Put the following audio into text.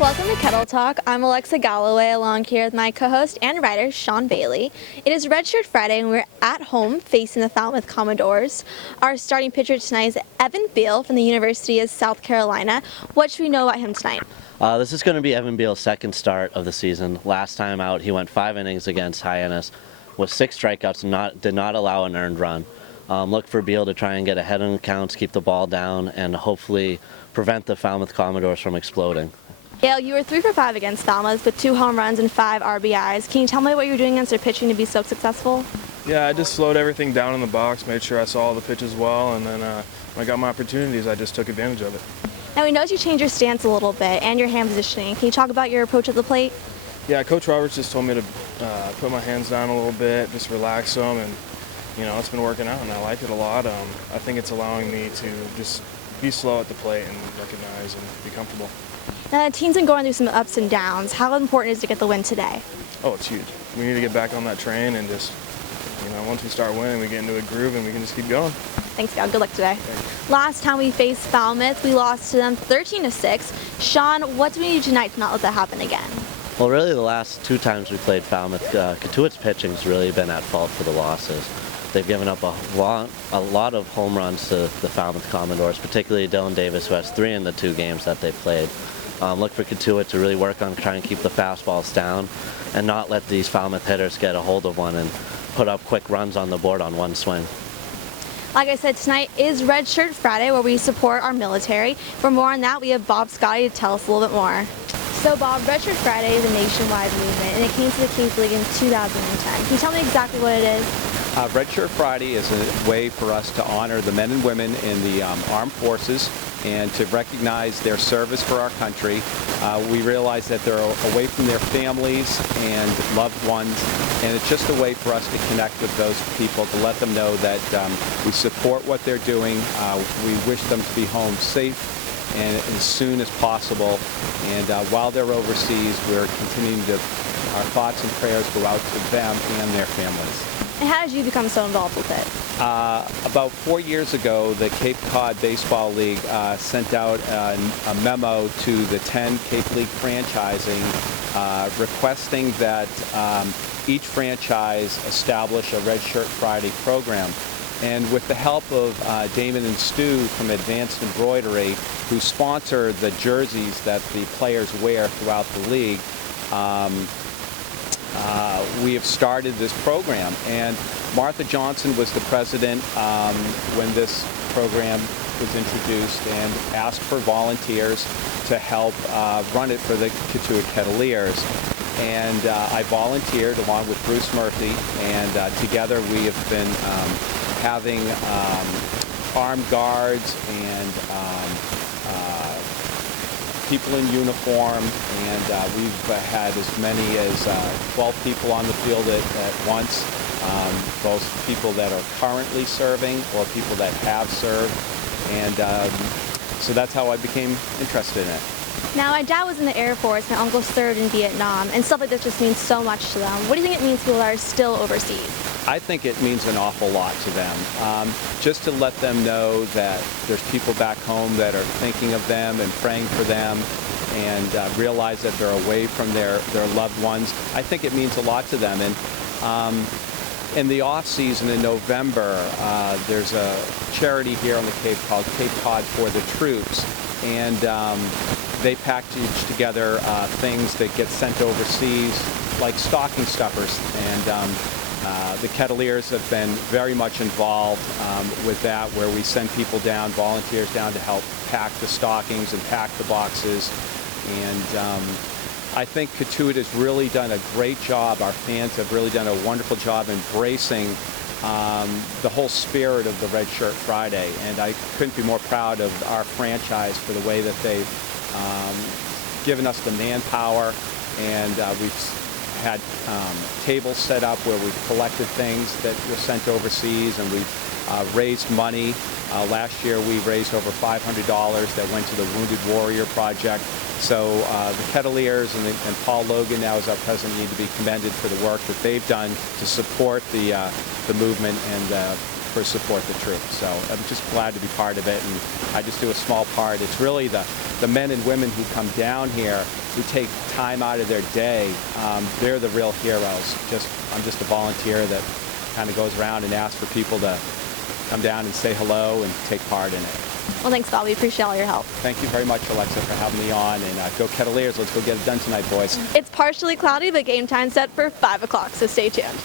Welcome to Kettle Talk. I'm Alexa Galloway, along here with my co-host and writer, Sean Bailey. It is Redshirt Friday, and we're at home facing the Falmouth Commodores. Our starting pitcher tonight is Evan Beal from the University of South Carolina. What should we know about him tonight? This is going to be Evan Beal's second start of the season. Last time out, he went 5 innings against Hyannis with 6 strikeouts and did not allow an earned run. Look for Beal to try and get ahead in the counts, keep the ball down, and hopefully prevent the Falmouth Commodores from exploding. Gail, you were 3 for 5 against Falmouth with 2 home runs and 5 RBIs. Can you tell me what you were doing against their pitching to be so successful? Yeah, I just slowed everything down in the box, made sure I saw all the pitches well, and then when I got my opportunities, I just took advantage of it. Now, we noticed you changed your stance a little bit and your hand positioning. Can you talk about your approach at the plate? Yeah, Coach Roberts just told me to put my hands down a little bit, just relax them, and it's been working out, and I like it a lot. I think it's allowing me to just be slow at the plate and recognize and be comfortable. Now, the team's been going through some ups and downs. How important is it to get the win today? Oh, it's huge. We need to get back on that train and just, once we start winning, we get into a groove and we can just keep going. Thanks, Gail. Good luck today. Thanks. Last time we faced Falmouth, we lost to them 13-6. Sean, what do we need tonight to not let that happen again? Well, really, the last 2 times we played Falmouth, Cotuit's pitching's really been at fault for the losses. They've given up a lot of home runs to the Falmouth Commodores, particularly Dylan Davis, who has 3 in the 2 games that they've played. Look for Cotuit to really work on trying to keep the fastballs down and not let these Falmouth hitters get a hold of one and put up quick runs on the board on one swing. Like I said, tonight is Redshirt Friday, where we support our military. For more on that, we have Bob Scotti to tell us a little bit more. So Bob, Redshirt Friday is a nationwide movement, and it came to the Cape League in 2010. Can you tell me exactly what it is? Redshirt Friday is a way for us to honor the men and women in the armed forces and to recognize their service for our country. We realize that they're away from their families and loved ones, and it's just a way for us to connect with those people, to let them know that we support what they're doing. We wish them to be home safe and as soon as possible. And while they're overseas, we're continuing to, our thoughts and prayers go out to them and their families. And how did you become so involved with it? About 4 years ago, the Cape Cod Baseball League sent out a memo to the 10 Cape League franchising requesting that each franchise establish a Redshirt Friday program. And with the help of Damon and Stu from Advanced Embroidery, who sponsor the jerseys that the players wear throughout the league, we have started this program. And Martha Johnson was the president when this program was introduced and asked for volunteers to help run it for the Cotuit Kettleers. And I volunteered along with Bruce Murphy, and together we have been having armed guards and people in uniform, and we've had as many as 12 people on the field at once, both people that are currently serving or people that have served, and so that's how I became interested in it. Now, my dad was in the Air Force, my uncle served in Vietnam, and stuff like this just means so much to them. What do you think it means to people that are still overseas? I think it means an awful lot to them. Just to let them know that there's people back home that are thinking of them and praying for them, and realize that they're away from their loved ones. I think it means a lot to them. And in the off season in November, there's a charity here on the Cape called Cape Cod for the Troops, and they package together things that get sent overseas, like stocking stuffers, and the Kettleers have been very much involved with that, where we send people down, volunteers down to help pack the stockings and pack the boxes. And I think Cotuit has really done a great job. Our fans have really done a wonderful job embracing the whole spirit of the Redshirt Friday. And I couldn't be more proud of our franchise for the way that they've given us the manpower, and we've had tables set up where we've collected things that were sent overseas, and we've raised money. Last year we raised over $500 that went to the Wounded Warrior Project. So the Kettleers and Paul Logan now as our president need to be commended for the work that they've done to support the movement and for support the troops. So I'm just glad to be part of it, and I just do a small part. It's really the men and women who come down here, who take time out of their day. They're the real heroes. I'm just a volunteer that kind of goes around and asks for people to come down and say hello and take part in it. Well, thanks, Bob. We appreciate all your help. Thank you very much, Alexa, for having me on. And go Kettleers. Let's go get it done tonight, boys. It's partially cloudy, but game time set for 5 o'clock, so stay tuned.